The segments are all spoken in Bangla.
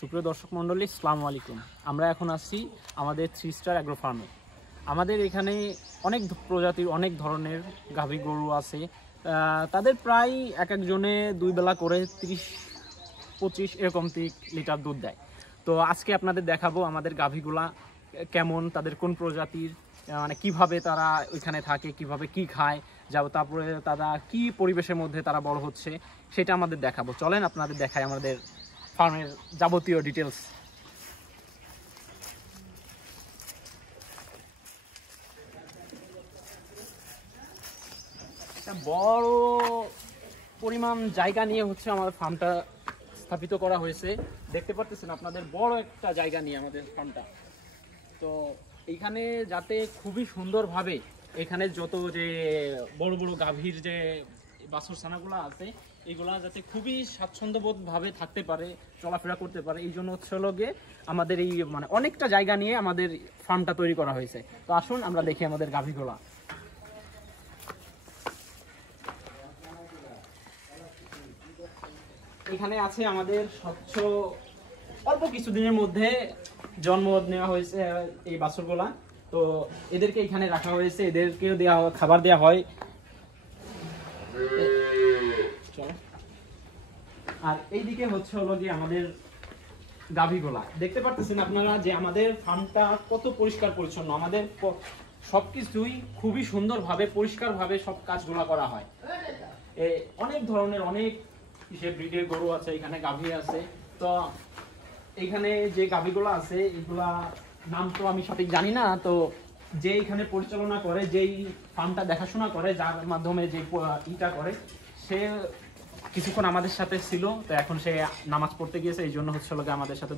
সুপ্রিয় দর্শক মণ্ডলী, আসসালামু আলাইকুম। আমরা এখন আসছি আমাদের 3 স্টার অ্যাগ্রো ফার্মে। আমাদের এখানে অনেক প্রজাতির অনেক ধরনের গাভী গরু আছে। তাদের প্রায় এক একজনে 2 বেলা করে 30-25 এরকম লিটার দুধ দেয়। তো আজকে আপনাদের দেখাবো আমাদের গাভীগুলা কেমন, তাদের কোন প্রজাতির, মানে কিভাবে তারা ওইখানে থাকে, কিভাবে কি খায়, তারপরে তারা কি পরিবেশের মধ্যে তারা বড় হচ্ছে সেটা আমাদের দেখাবো। চলেন আপনাদের দেখাই আমাদের ফার্মের যাবতীয় ডিটেলস। একটা বড় পরিমাণ জায়গা নিয়ে হচ্ছে আমাদের ফার্মটা স্থাপিত করা হয়েছে। দেখতে পাচ্ছেন আপনাদের বড় একটা জায়গা নিয়ে আমাদের ফার্মটা। তো এইখানে যাতে খুবই সুন্দরভাবে এখানে যত যে বড় বড় গাভীর যে বাছুরছানাগুলো আছে এগুলা যাতে খুবই স্বাচ্ছন্দ্যবোধভাবে থাকতে পারে, চলাফেরা করতে পারে, এই জন্য হচ্ছে গিয়ে আমাদের এই মানে অনেকটা জায়গা নিয়ে আমাদের ফার্মটা তৈরি করা হয়েছে। তো আসুন আমরা দেখি আমাদের গাভীগুলা। এখানে আছে আমাদের স্বচ্ছ অল্প কিছুদিনের মধ্যে জন্ম নেওয়া হয়েছে এই বাছুরগুলা। তো এদেরকে এখানে রাখা হয়েছে, এদেরকেও খাবার দেওয়া হয়। আর এইদিকে হচ্ছে গিয়ে আমাদের গাভীগুলা। দেখতে পাচ্ছেন আপনারা যে আমাদের ফার্মটা কত পরিষ্কার পরিচ্ছন্ন। আমাদের সবকিছুই খুবই সুন্দরভাবে পরিষ্কারভাবে সব কাজগুলা করা হয়। অনেক ধরনের অনেক ব্রিডের গরু আছে, এখানে গাভী আছে। তো এখানে যে গাভীগুলো আছে এগুলা নাম তো আমি সঠিক জানি না। তো যে এখানে পরিচালনা করে, যেই ফার্মটা দেখাশোনা করে, যার মাধ্যমে যে ইটা করে, সে কিছুক্ষণ আমাদের সাথে ছিল। তো এখন সে নামাজ পড়তে গিয়েছে, এই জন্য হচ্ছে আমাদের সাথে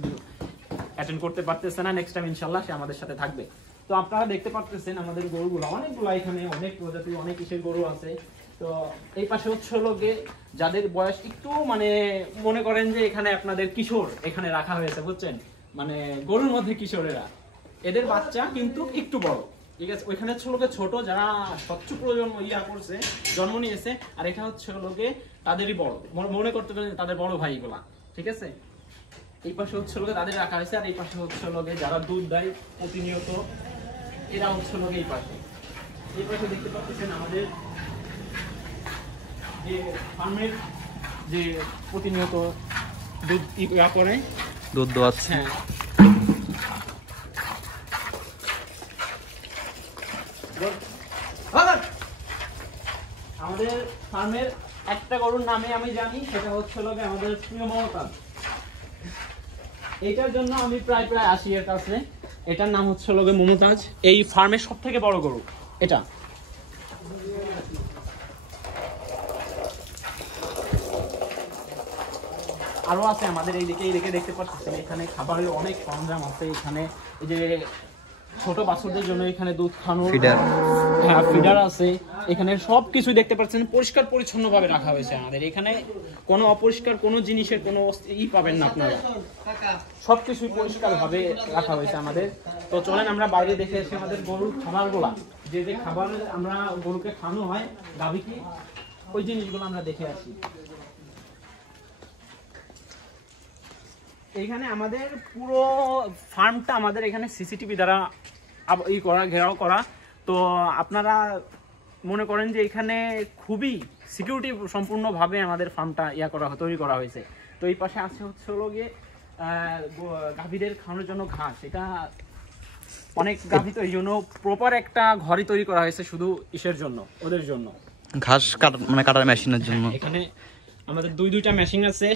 অ্যাটেন্ড করতে পারতেছে না। নেক্সট টাইম ইনশাল্লাহ সে আমাদের সাথে থাকবে। তো আপনারা দেখতে পাচ্ছেন আমাদের গরুগুলো অনেকগুলো, এখানে অনেক প্রজাতির অনেক কিসের গরু আছে। তো এই পাশে হচ্ছে যাদের বয়স একটু মানে মনে করেন যে এখানে আপনাদের কিশোর এখানে রাখা হয়েছে, বুঝছেন, মানে গরুর মধ্যে কিশোরেরা, এদের বাচ্চা কিন্তু একটু বড়, ঠিক আছে। ওইখানে হচ্ছে ছোট, যারা স্বচ্ছ প্রজন্ম করছে, জন্ম নিয়েছে। আর এটা হচ্ছে তাদেরই বড়, মনে করতে পারেন তাদের বড় ভাইগুলা, ঠিক আছে। এই পাশে হচ্ছে তাদের রাখা হয়েছে। আর এই পাশে হচ্ছে যারা দুধ দেয় প্রতিনিয়ত, এরা হচ্ছে এই পাশে দেখতে পাচ্ছেন আমাদের যে ফার্মের যে প্রতিনিয়ত দুধ করে দুধ দোয়াচ্ছে। হ্যাঁ, আমাদের ফার্মের একটা গরুর নামে আমি জানি, সেটা হচ্ছে আমাদের প্রিয় মমতাজ। এটার জন্য আমি প্রায় আসি এর কাছে। এটার নাম হচ্ছে মমতাজ। এই ফার্মের সব থেকে বড় গরু এটা। আরো আছে আমাদের এইদিকে দেখতে পাচ্ছেন, এখানে খাবারের অনেক সরঞ্জাম আছে। এখানে এই যে ছোট বাছুরদের জন্য এখানে দুধ খাওয়ানোর ফিডার আছে। এখানে সবকিছু দেখতে পাচ্ছেন পরিষ্কার পরিচ্ছন্ন ভাবে রাখা হয়েছে। আমাদের এখানে কোনো অপরিষ্কার কোনো জিনিসের কোনো পাবেন না আপনারা, সবকিছুই পরিষ্কার ভাবে রাখা হয়েছে আমাদের। তো চলেন আমরা বাইরে দেখে এসে আমাদের গরুর খাবারগুলা, যে যে খাবার আমরা গরুকে খাওয়ানো হয় গাভীকে, ওই জিনিসগুলো আমরা দেখে আসি। এখানে আমাদের পুরো ফার্মটা আমাদের এখানে সিসিটিভি দ্বারা ঘেরাও করা। তো আপনারা মনে করেন যে এখানে খুবই সিকিউরিটি সম্পূর্ণভাবে আমাদের ফার্মটা তৈরি করা হয়েছে। তো এই পাশে আছে হচ্ছে গিয়ে গাভীদের খাওয়ানোর জন্য ঘাস। এটা অনেক গাভী, তো এই জন্য প্রপার একটা ঘরই তৈরি করা হয়েছে শুধু জন্য, ওদের জন্য, ঘাস কাটার মেশিনের জন্য। এখানে আমাদের দুইটা মেশিন আছে,